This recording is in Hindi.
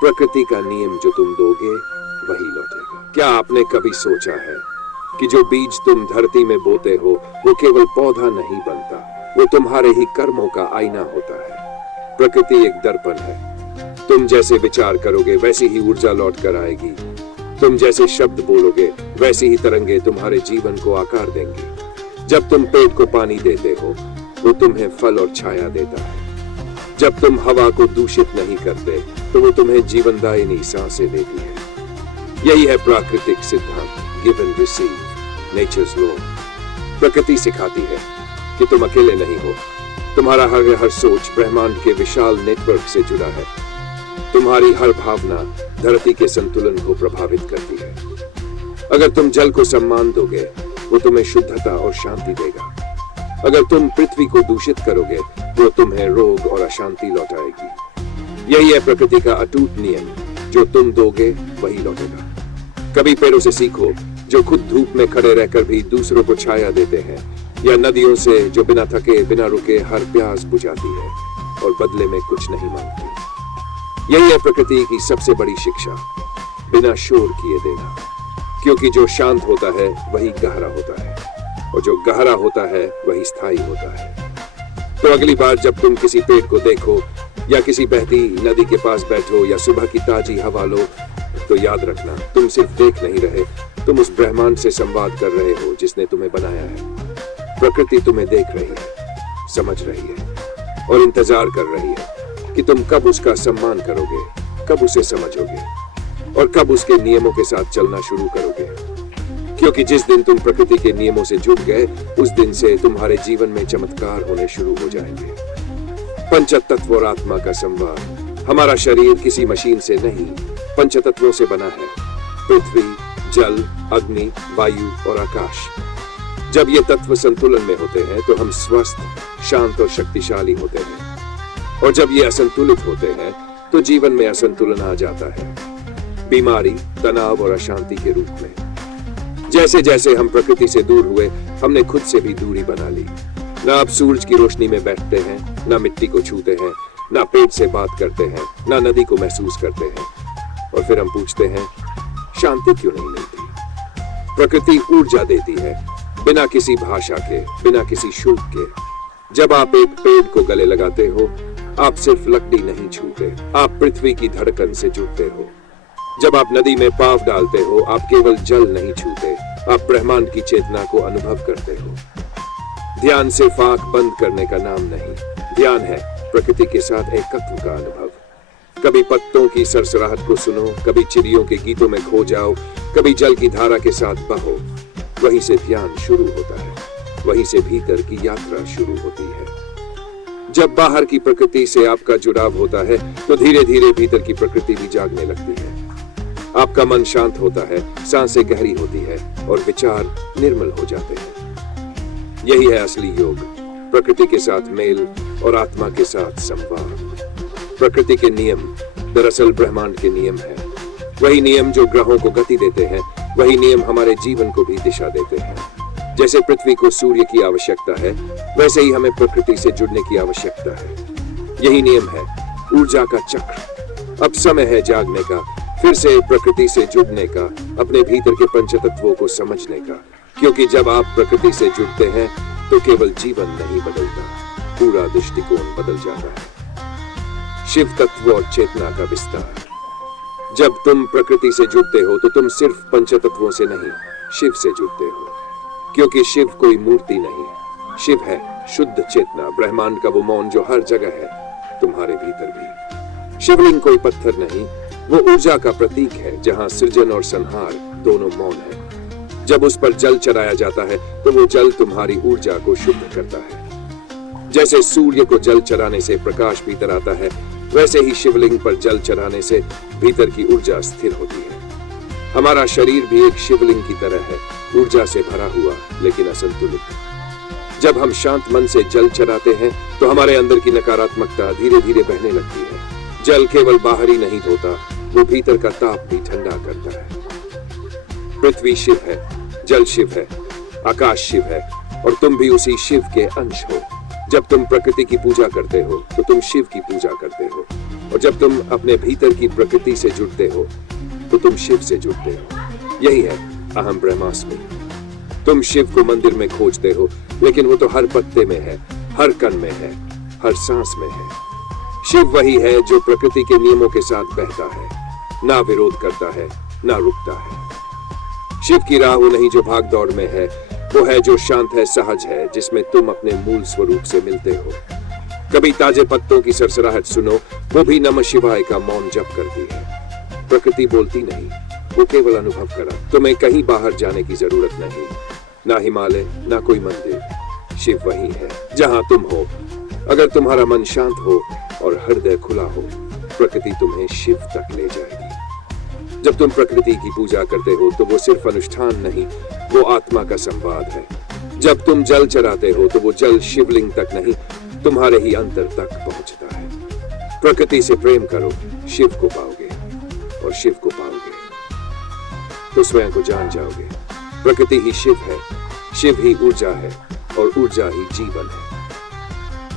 प्रकृति का नियम जो तुम दोगे वही लौटेगा। क्या आपने कभी सोचा है कि जो बीज तुम धरती में बोते हो वो केवल पौधा नहीं बनता, वो तुम्हारे ही कर्मों का आईना होता है। प्रकृति एक दर्पण है। तुम जैसे विचार करोगे वैसी ही ऊर्जा लौट कर आएगी। तुम जैसे शब्द बोलोगे वैसी ही तरंगे तुम्हारे जीवन को आकार देंगी। जब तुम पेड़ को पानी देते हो वो तुम्हें फल और छाया देता है। जब तुम हवा को दूषित नहीं करते तो वो तुम्हें जीवनदायिनी सांसें देती है। यही है प्राकृतिक सिद्धांत, give and receive, nature's law. प्रकृति सिखाती है कि तुम अकेले नहीं हो। तुम्हारा हर सोच ब्रह्मांड के विशाल नेटवर्क से जुड़ा है। तुम्हारी हर भावना धरती के संतुलन को प्रभावित करती है। अगर तुम जल को सम्मान दोगे वो तुम्हें शुद्धता और शांति देगा। अगर तुम पृथ्वी को दूषित करोगे वो तुम्हें रोग और अशांति लौटाएगी। यही है प्रकृति का अटूट नियम, जो तुम दोगे वही लौटेगा। कभी पेड़ों से सीखो जो खुद धूप में खड़े रहकर भी दूसरों को छाया देते हैं, या नदियों से जो बिना थके बिना रुके हर प्यास बुझाती है और बदले में कुछ नहीं मांगती। यही है प्रकृति की सबसे बड़ी शिक्षा, बिना शोर किए देना। क्योंकि जो शांत होता है वही गहरा होता है, और जो गहरा होता है वही स्थायी होता है। तो अगली बार जब तुम किसी पेड़ को देखो, या किसी बहती नदी के पास बैठो, या सुबह की ताजी हवा लो, तो याद रखना तुम सिर्फ देख नहीं रहे, तुम उस ब्रह्मांड से संवाद कर रहे हो जिसने तुम्हें बनाया है। प्रकृति तुम्हें देख रही है, समझ रही है और इंतजार कर रही है कि तुम कब उसका सम्मान करोगे, कब उसे समझोगे और कब उसके नियमों के साथ चलना शुरू करोगे। क्योंकि जिस दिन तुम प्रकृति के नियमों से जुड़ गए, उस दिन से तुम्हारे जीवन में चमत्कार होने शुरू हो जाएंगे। पंचतत्व और आत्मा का संवाद। हमारा शरीर किसी मशीन से नहीं, पंचतत्वों से बना है। पृथ्वी, जल, अग्नि, वायु और आकाश। जब ये तत्व संतुलन में होते हैं तो हम स्वस्थ, शांत और शक्तिशाली होते हैं। और जब ये असंतुलित होते हैं तो जीवन में असंतुलन आ जाता है, बीमारी, तनाव और अशांति के रूप में। जैसे जैसे हम प्रकृति से दूर हुए, हमने खुद से भी दूरी बना ली। ना अब सूरज की रोशनी में बैठते हैं, ना मिट्टी को छूते हैं, ना पेट से बात करते हैं, ना नदी को महसूस करते हैं। और फिर हम पूछते हैं, शांति क्यों नहीं मिलती? प्रकृति ऊर्जा देती है, बिना किसी भाषा के, बिना किसी शुल्क के। जब आप एक पेड़ को गले लगाते हो, आप सिर्फ लकड़ी नहीं छूते, आप पृथ्वी की धड़कन से जुड़ते हो। जब आप नदी में पांव डालते हो, आप केवल जल नहीं छूते, आप ब्रह्मांड की चेतना को अनुभव करते हो। ध्यान सिर्फ आंख बंद करने का नाम नहीं, ध्यान है प्रकृति के साथ एकत्व का अनुभव। कभी पत्तों की सरसराहट को सुनो, कभी चिड़ियों के गीतों में खो जाओ, कभी जल की धारा के साथ बहो। वहीं से ध्यान शुरू होता है, वहीं से भीतर की यात्रा शुरू होती है। जब बाहर की प्रकृति से आपका जुड़ाव होता है तो धीरे धीरे भीतर की प्रकृति भी जागने लगती है। आपका मन शांत होता है, सांसें गहरी होती है और विचार निर्मल हो जाते हैं। यही है असली योग, प्रकृति के साथ मेल और आत्मा के साथ संवाद। प्रकृति के नियम दरअसल ब्रह्मांड के नियम है। वही नियम जो ग्रहों को गति देते हैं, वही नियम हमारे जीवन को भी दिशा देते हैं। जैसे पृथ्वी को सूर्य की आवश्यकता है, वैसे ही हमें प्रकृति से जुड़ने की आवश्यकता है। यही नियम है ऊर्जा का चक्र। अब समय है जागने का, फिर से प्रकृति से जुड़ने का, अपने भीतर के पंचतत्वों को समझने का। क्योंकि जब आप प्रकृति से जुड़ते हैं तो केवल जीवन नहीं बदलता, पूरा दृष्टिकोण बदल जाता है। शिव तत्व और चेतना का विस्तार। जब तुम प्रकृति से जुड़ते हो तो तुम सिर्फ पंचतत्वों से नहीं, शिव से जुड़ते हो। क्योंकि शिव कोई मूर्ति नहीं, शिव है शुद्ध चेतना, ब्रह्मांड का वो मौन जो हर जगह है, तुम्हारे भीतर भी। शिवलिंग कोई पत्थर नहीं, वो ऊर्जा का प्रतीक है, जहां सृजन और संहार दोनों मौन है। जब उस पर जल चढ़ाया जाता है तो वो जल तुम्हारी ऊर्जा को शुद्ध करता है। जैसे सूर्य को जल चढ़ाने से प्रकाश भीतर आता है, वैसे ही शिवलिंग पर जल चढ़ाने से भीतर की ऊर्जा स्थिर होती है। हमारा शरीर भी एक शिवलिंग की तरह है, ऊर्जा से भरा हुआ लेकिन असंतुलित। जब हम शांत मन से जल चढ़ाते हैं तो हमारे अंदर की नकारात्मकता धीरे धीरे बहने लगती है। जल केवल बाहर ही नहीं धोता, वो भीतर का ताप भी ठंडा करता है। पृथ्वी शिव है, जल शिव है, आकाश शिव है और तुम भी उसी शिव के अंश हो। जब तुम प्रकृति की पूजा करते हो तो तुम शिव की पूजा करते हो। और जब तुम अपने भीतर की प्रकृति से जुड़ते हो तो तुम शिव से जुड़ते हो। यही है अहम ब्रह्मास्मि। तुम शिव को मंदिर में खोजते हो, लेकिन वो तो हर पत्ते में है, हर कण में है, हर सांस में है। शिव वही है जो प्रकृति के नियमों के साथ बहता है, ना विरोध करता है, ना रुकता है। शिव की राह वो नहीं जो भाग दौड़ में है, वो है जो शांत है, सहज है, जिसमें तुम अपने मूल स्वरूप से मिलते हो। कभी ताजे पत्तों की सरसराहट सुनो, वो भी नमः शिवाय का मौन जप करती है। प्रकृति बोलती नहीं, वो केवल अनुभव करा। तुम्हें कहीं बाहर जाने की जरूरत नहीं, ना हिमालय, ना कोई मंदिर। शिव वही है जहां तुम हो। अगर तुम्हारा मन शांत हो और हृदय खुला हो, प्रकृति तुम्हें शिव तक ले जाएगी। जब तुम प्रकृति की पूजा करते हो तो वो सिर्फ अनुष्ठान नहीं, वो आत्मा का संवाद है। जब तुम जल चढ़ाते हो तो वो जल शिवलिंग तक नहीं, तुम्हारे ही अंतर तक पहुंचता है। प्रकृति से प्रेम करो, शिव को पाओगे, और शिव को पाओगे तो स्वयं को जान जाओगे। प्रकृति ही शिव है, शिव ही ऊर्जा है, और ऊर्जा ही जीवन है।